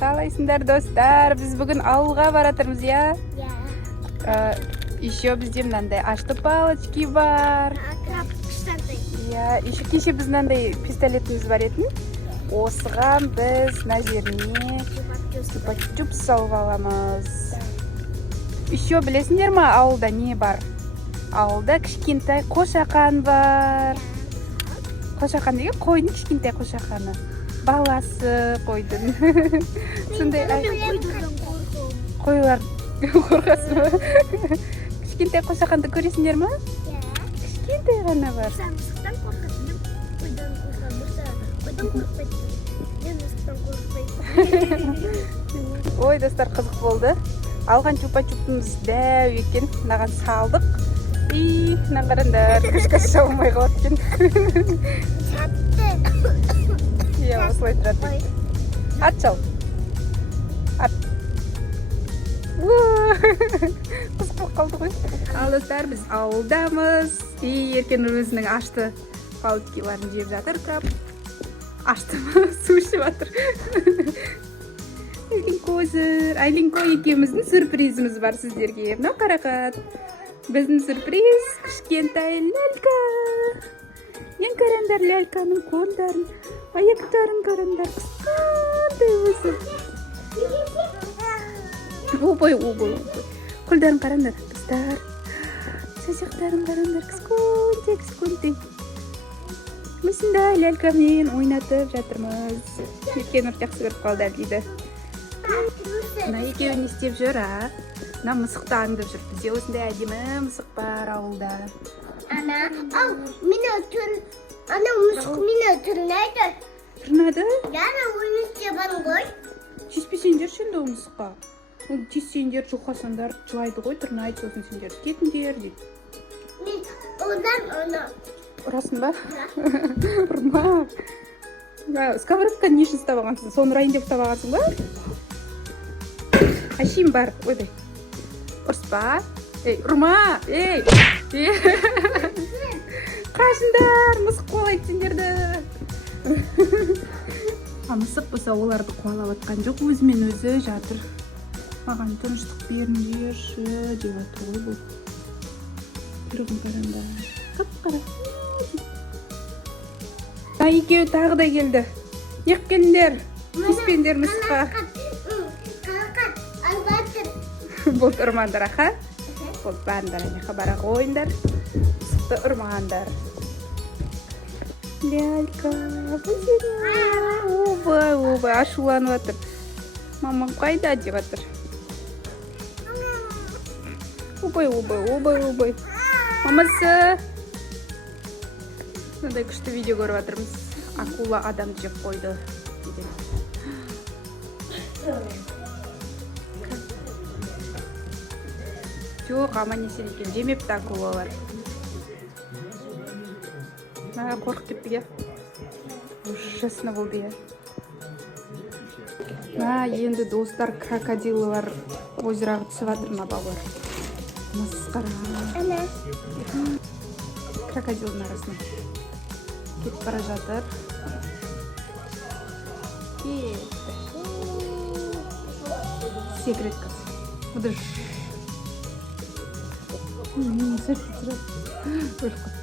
Қалайсыңдар достар? Біз бүгін ауылға баратырмыз, я? Еще бізде мынандай ашты палочки бар. Я, еще кеше біз мынандай пистолетіміз бар етін. Осыған біз Назеріне чупа-чуп салып аламыз. Еще білесіңдер ма, ауылда не бар? Ауылда кішкентай қошақан бар. Қошақан деген қойдың кішкентай қошақаны. Баласы қойдың. Сондай қойлар қорқасың ба? Кішкентай қошақанды көресіңдер ма? Кішкентай ғана бар. Мысықтан қорқасың, қойдан қорқады. Мен мысықтан қорқпаймын. Ой, достар, қызық болды. Алған чупа-чуптымыз дәу екен. Мынаған салдық. Мына қараңдар, күшкәс шалмай қалады екен. Иә, осылай тұрады. Ат шал. Ат. Қызық болып қалды ғой. Ал достар, біз ауылдамыз. Еркен өзінің ашты палочкиларын жеп жатыр. Ашты ма? Су ішіп жатыр. Айлинко екеуміздің сюрпризіміз бар сіздерге. Мынау қарақат. Біздің сюрприз кішкентай лялька. Ең қараңдар ляльканың қолдарын, аяқтарын қараңдар. Қысқандай өзі. Обой. Қолдарын қараңдар, қыздар. Саусақтарын қараңдар, кішкентай. Осындай лялькамен ойнатып жатырмыз. Еркен жақсы көріп қалды дейді. Мына екеуі не істеп жүр, мына мысықты аңдып жүр. Бізде осындай әдемі мысық бар ауылда. Ана мысық мені түрнайды. Түрнады? Яна ойын істебан ғой. Тиіспесеңдер шынды ол мысыққа. Ол тиіссеңдер, жұқасаңдар, жылайды ғой, түрнайды, сосын сендер кетіңдер дейді. Мен одан оны. Ұрасың ба? Ұрма. Сковородканы не үшін ұстап алғансың? Соны ұрайын деп ұстап алғансың ба? Әшейін бар, ойдай. Ұрыспа. Ұрма. Қашындар, мысық қуалайды сендерді. Мысық болса оларды қуалап атқан жоқ, өзімен өзі жатыр. Маған тыныштық беріңдерші деп жатыр ғой бұл. Түрігін қараңдар. Қап-қара. Екеуі тағы да келді. Неқ келіңдер. Тиіспеңдер мысыққа. Бұл ұрмандар, аха? Бұл барындар, әнеқа бара қойындар. Мысықты ұрмағандар. Лялька, обай, ашуланып атыр. Мамам қайда деп атыр. Обай. Мамасы. Мынандай күшті видео көріп атырмыз. Акула адамды жеп қойды. Жоқ, аман есен екен. Жемепті акулалар. Қорқып кеттік, я. Ужасно болды, я. Енді достар, крокодилылар озераға түсіп атыр ма балалар. Масқара. Крокодилдің арасына кетіп бара жатыр. Кетті. Секрет қыз. Бұды сөрт түсіріп. Өліп қыз.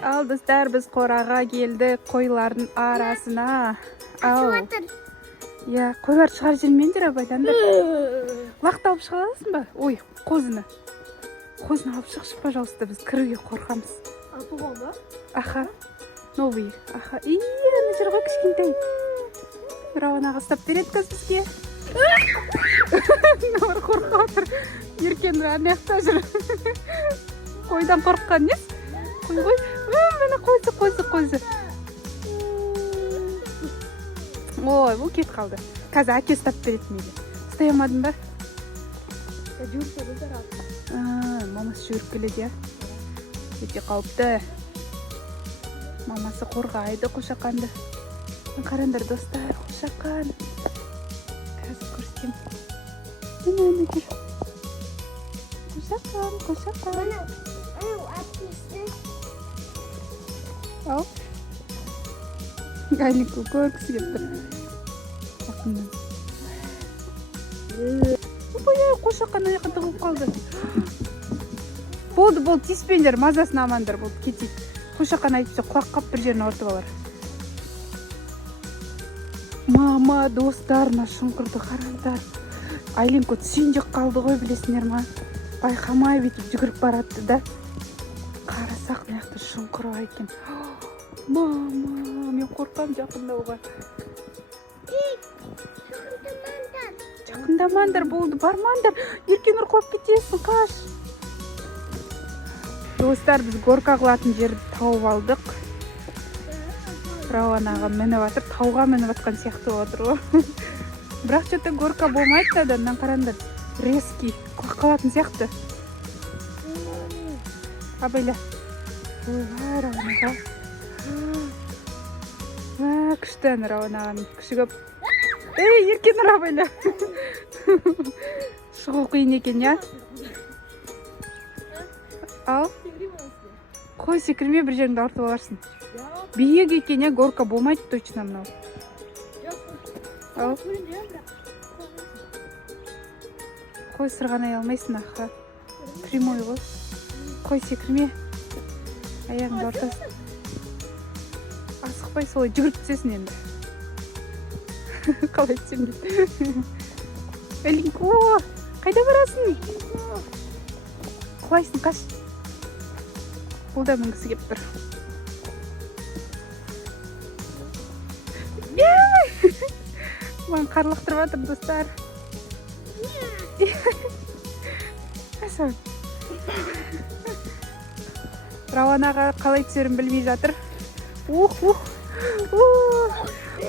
Ал достар, біз қораға келді қойлардың арасына. Ал. Я, қойлар шығар желмендер абайдандар. Лақты алып шыға аласың ба? Ой, қозыны. Қозыны алып шықшы, пожалуйста, біз кіруге қорқамыз. Атуға ба? Аха. Новый. Аха. Ана жүр ғой кішкентай. Рауанаға ұстап береді қыз бізге. Науыр қорқып отыр. Еркен аяқта жүр. Қойдан қорыққан нес? Қой. Мені қойсы. Ой, бұл кет қалды. Қазір әке ұстап береді мейлі. Ұстай алмадың ба? Мамасы жүріп келеді, я. Өте қауіпті. Мамасы қорғайды қошақанды. Қараңдар достар, қошақан. Қазір көрсетем. Мені жүр. Қошақан. Ау, Ау. Айлинку көргісі келіп тұр. Жақыннан. Опай, қошақан аяққа тығылып қалды. Болды, тиіспеңдер, мазасын амандар, болды, кетейік. Қошақан айтыпса, құлақ қап бір жерін ауыртып алар. Мама, достарына шұңқырды қараңдар. Айлинку түсен жек қалды ғой, білесіңдер ма? Байқамай бетіп жүгіріп баратты да. Қарасақ маяқты шұңқыр бар екен. Мама, мен қорқам жақындауға. Жақындамандар, болды, бармандар. Еркен ұрқылап кетесің, қаш. Достар, біз горка қылатын жерді тауып алдық. Рауанаға мініп атыр, тауға мініп атқан сияқты отыр ғой. Бірақ что-то горка болмайды да, даннан қарандар. Резкий, құлақ қалатын сияқты. Абайла. Ойла, Рауанаға. Күштен Рауанағаның күші көп. Еркен ұр, абайла. Шығу қиын екен, я? Ал? Қой секірме, бір жеріңді артып аларсың. Биік екен, я, горка болмайды точно мынау. Ал? Қой сырғанай алмайсың, аха. Прямой ғой. Қой секірме. Аяғыңды ортасын. Асықпай солай жүгіріп түсесің енді. Қалай түсем дейді. Айлинку, қайда барасың? Құлайсың, қаш. Бұл да мінгісі кеп тұр. Маған қарлықтырып атыр, достар. Асау. Рауанаға қалай түсерін білмей жатыр.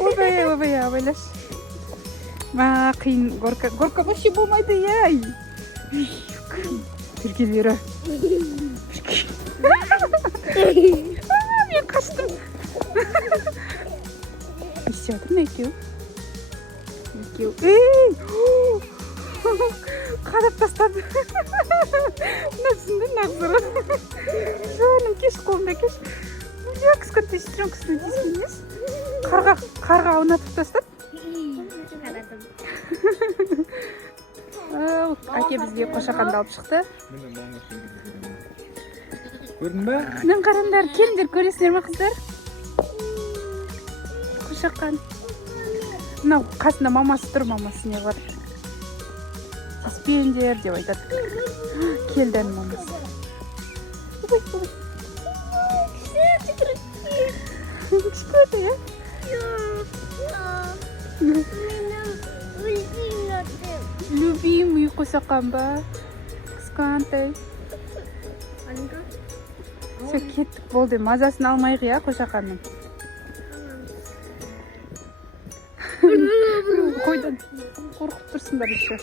Ойбай, абайлаш. Ма, қиын горка. Горка вообще болмайды, яй. Түргелері. Мен қаштым. Есе атырын екеу. Қадап тастады. Нәпсінде нағзыры. Жаным, кеш қолымда, кеш. Я кіскінті сестренкісіне дейсің емес? Қарға аунатып тастады. Әке бізге қошақанды алып шықты. Көрдің бе? Мен қарандар, келіңдер, көресіңдер ма қыздар? Қошақан. Мынау қасында мамасы тұр, мамасы не бар? Тиіспеңдер деп айтады. Келді мамасы. Кішкентай, я? Любимый қошақан ба? Кішкентай. Все, кеттік, болды. Мазасын алмайғы, я, қошақанның. Қойдан қорқып тұрсыңдар еще.